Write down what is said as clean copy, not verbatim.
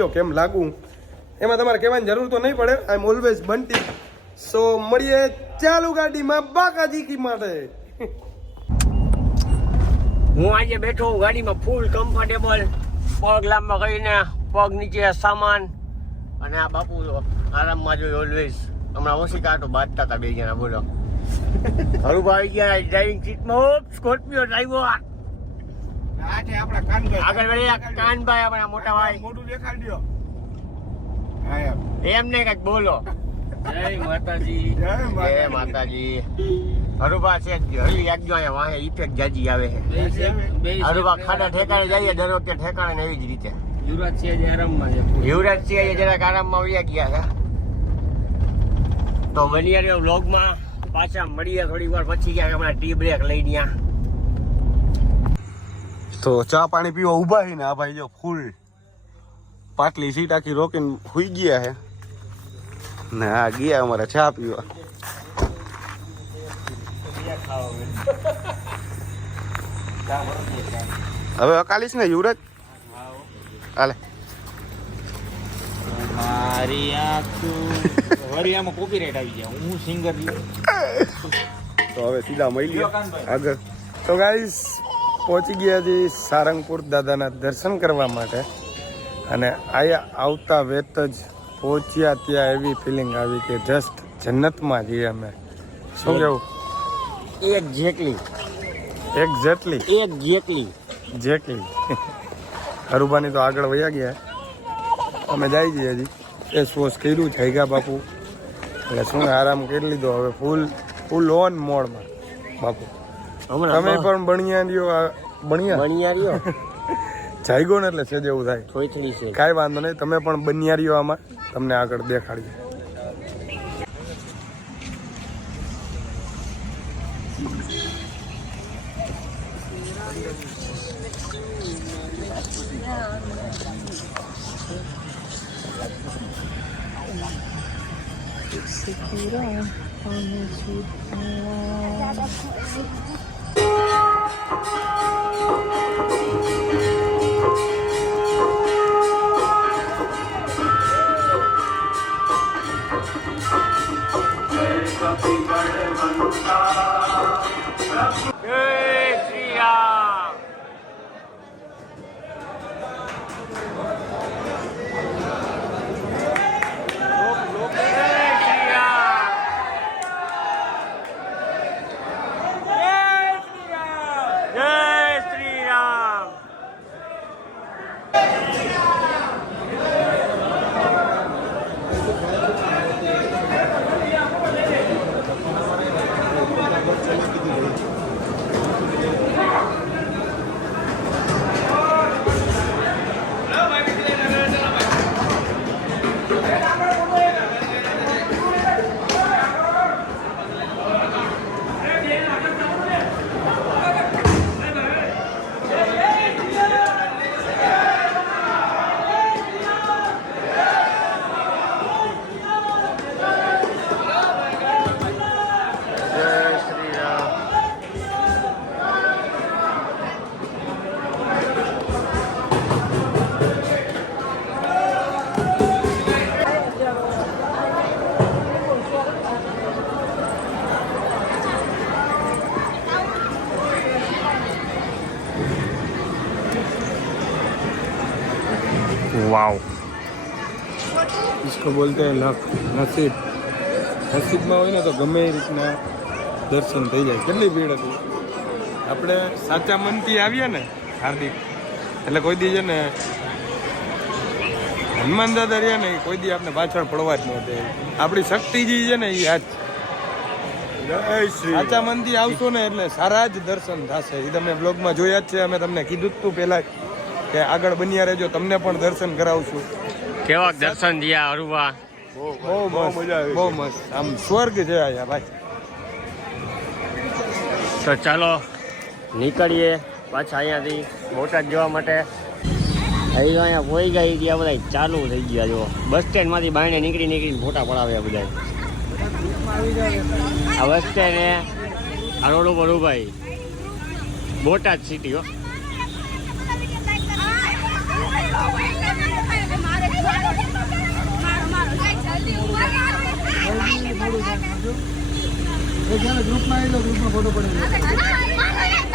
જો કેમ લાગુ એમાં તમારે કહેવાની જરૂર તો નહીં પડે. આઈ એમ ઓલવેઝ બંટી. સો મળીએ ચાલુ ગાડીમાં બાકાજી કી માટે. હું આજે બેઠો હું ગાડીમાં ફૂલ કમ્ફર્ટેબલ, પગ લાંબા કરીને, પગ નીચે સામાન, અને આ બાપુ આરામમાં જોઈ ઓલવેઝ. હમણાં ઓછી કાંટો બાંધતા હતા બે જણા. બોલો હરુભા આવી ગયા ડ્રાઇવિંગ સીટમાં. સ્કોર્પિયો ડ્રાઈવર આગળ વળી કાનભાઈ આપણા મોટા ભાઈ. મોટું દેખાડ્યો એમને કઈક બોલો. જય માતાજી. જય માતાજી. હરુભા છે હરી એકજો અહીંયા વાહે ઇફેક્ટ જાજી આવે છે. હરુભા ખાડા ઠેકાણે જઈએ દર વખતે ઠેકાણે ને એવી જ રીતે. યુવરાજ સિંહ આરામમાં છે. યુવરાજ સિંહ જરાક આરામમાં વયા ગયા છે. તો બની રહ્યો વ્લોગમાં પાછા મળીએ થોડી વાર પછી. ક્યાંક હમણાં ટી બ્રેક લઈ ગયા. તો ચા પાણી પીવા ઉભા છે ને આ ભાઈ જો ફૂલ પાટલી સીટ આખી રોકીને હુઈ ગયા છે ને આ ગયા અમારે ચા પીવા. હવે અકાલીશ ને યુવરાજ હાલે મારી આમાં કોપીરાઈટ આવી ગયા. હું સિંગર તો હવે સીધા મળી આગળ. તો ગાઈસ પહોંચી ગયા છે સારંગપુર દાદાના દર્શન કરવા માટે. અને અહીંયા આવતા વેત જ પહોંચ્યા ત્યાં એવી ફિલિંગ આવી કે જસ્ટ જન્નતમાં જઈએ અમે. શું કેવું? એક્ઝેક્ટલી હરુભાની તો આગળ વયા ગયા. અમે જઈ જઈએ હજી ફેસ વોશ કર્યું છે ગયા બાપુ. એટલે શું આરામ કરી લીધો. હવે ફૂલ ઓન મોડમાં બાપુ. તમે પણ બણિયા રહ્યો જાયગો ને એટલે છે જેવું થાય. કાંઈ વાંધો નહીં, તમે પણ બન્યા રહ્યો આમાં. તમને આગળ દેખાડીએ. वाव, इसको बोलते हैं लक, नसीब. નસીબમાં હોય ને તો ગમે એ રીતના દર્શન થઈ જાય. કેટલી ભીડ હતી. આપણે સાચા મનથી આવીએ ને હાર્દિક, એટલે કોઈ દી છે ને હનુમાન દાદા રહ્યા ને કોઈ દી આપણે પાછળ પડવા જ ન દે. આપણી શક્તિ જે છે ને એ આજ સાચા મનથી આવશો ને એટલે સારા જ દર્શન થશે. એ તમે બ્લોગમાં જોયા જ છે. અમે તમને કીધું જ તું પહેલા કે આગળ બન્યા રહેજો, તમને પણ દર્શન કરાવશું. કેવા દર્શન થયા હરુભા? બહુ મજા આવી, બહુ મસ્ત. આમ સ્વર્ગ છે અહીંયા ભાઈ. તો ચાલો નીકળીએ પાછા અહીંયાથી બોટાદ જવા માટે. અહીંયા પોઈ ગઈ ગયા બધા ચાલુ થઈ ગયા. જો બસ સ્ટેન્ડ માંથી બાયણે નીકળીને ફોટા પડાવ્યા બધા. આ બસ સ્ટેન્ડ આ રોડ ઉપર ભાઈ બોટાદ સિટી હો. એ જ્યારે ગ્રુપમાં આવી જાઓ, ગ્રુપમાં ફોટો પડી જાય.